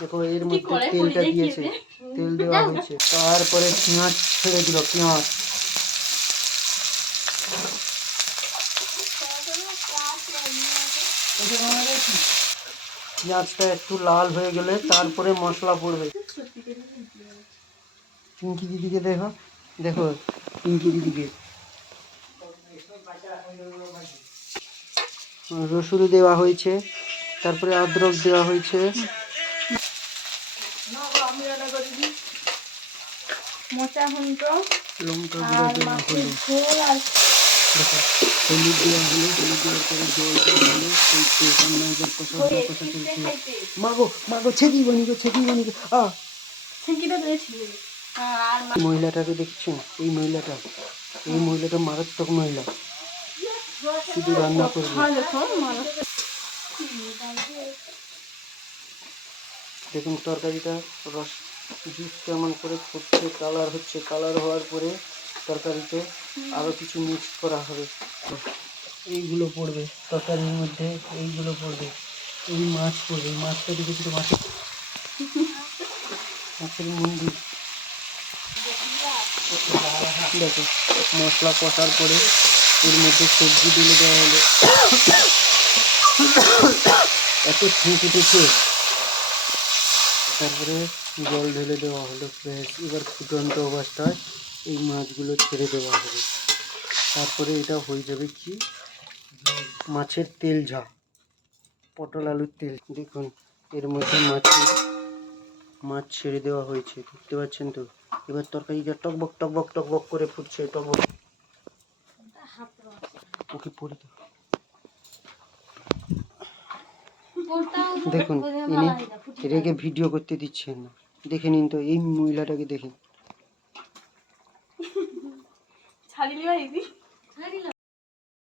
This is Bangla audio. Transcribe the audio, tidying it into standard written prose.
দেখো এর মধ্যে তেলটা দিয়েছে, তেল দেওয়া হয়েছে, তারপরে পেঁয়াজ ছেড়ে দিল। পেঁয়াজটা একটু লাল হয়ে গেলে তারপরে মশলা পড়বে। পিঙ্কি দিদিকে দেখো, দেখো পিঙ্কি দিদিকে। রসুন দেওয়া হয়েছে, তারপরে আদরক দেওয়া হয়েছে, লঙ্কা গুঁড়ো দেওয়া হলো, দেখো হলুদ দেওয়া হলো, হলুদ দেওয়ার পরে জল দেওয়া হলো, মাগো ছেদিব নিগো। মহিলাটাকে দেখছেন? এই মহিলাটা মারাত্মক মহিলা, শুধু রান্না করবে। দেখুন তরকারিটা রস জুস কেমন করে ফুটছে, কালার হচ্ছে। কালার হওয়ার পরে তরকারিতে আরও কিছু মিক্স করা হবে। এইগুলো পড়বে তরকারির মধ্যে, এইগুলো পড়বে, এই মাছ পড়বে। এই মাছটা দেখেছি তো, মাছের মুন্ডি। দেখো মশলা কষার পরে এর মধ্যে সবজি ঢেলে দেওয়া হলো। এত ছেঁক উঠেছে, তারপরে জল ঢেলে দেওয়া হলো। এবার ফুটন্ত অবস্থায় এই মাছগুলো ছেড়ে দেওয়া হবে। তারপরে এটা হয়ে যাবে কি মাছের তেল ঝাল, পটল আলুর তেল। দেখুন এর মধ্যে মাছ ছেড়ে দেওয়া হয়েছে, দেখতে পাচ্ছেন তো। এবার তরকারিটা টকবক টকবক টকবক করে ফুটছে, টকবক। ওকে পড়ে দাও। দেখুন ইনি রেগে ভিডিও করতে দিচ্ছেন না, দেখে নিন তো। এই মহিলাটাকে দেখেন।